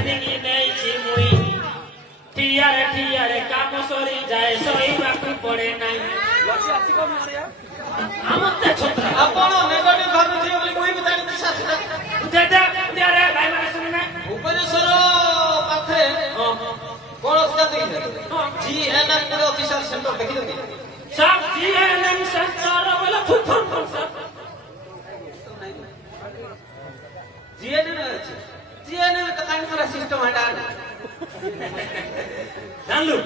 training नहीं मुई ठियारे काम सरी जाए सहीबाकू पड़े नहीं हमते छत्रा आपण नेगेटिव भाबुथि बोली कोई भी जानि साथी जेदा रे भाई माने सुनने भुवनेश्वर पाखे कौन स्थिति जीएनएम के ऑफिसर सेंटर देखि दे सब जीएनएम सेंटर वाला फुफन सब जीएनएम का कान पूरा सिस्टम हटा जान लो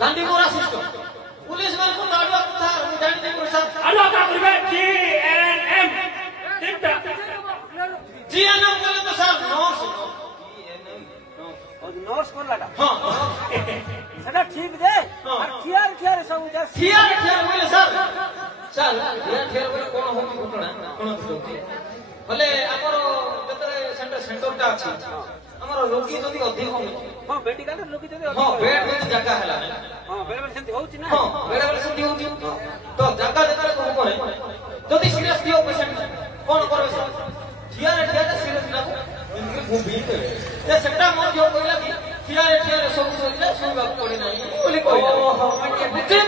गांधी पूरा सिस्टम पुलिस वाले को लाडवा था जानी नहीं पुलिस हेलो का बोलबे जीएनएम टिकटा जीएनएम बोले तो सर नोट्स कर लगा हां सेटा ठीक दे थियार सब जा थियार बोले सर चल थियार बोले कोन होती घटना कोन होती भले हमर जतरे सेंटरटा अछि हमर रोगी जदी अधिक हो हां मेडिकल रोगी जदी हां बेड जगह हला हां बेड सेंती होउची ना हां बेड सेंती होउची तो जगह जतरे कोन कोन जदी सीरियस दियो पेशेंट कोन करबे सर थियार सीरियस ना इनके भूबी ते सेटा मोर जो कहला कि थियार सब सोइला सुनबा पड़े नाही बोली कहला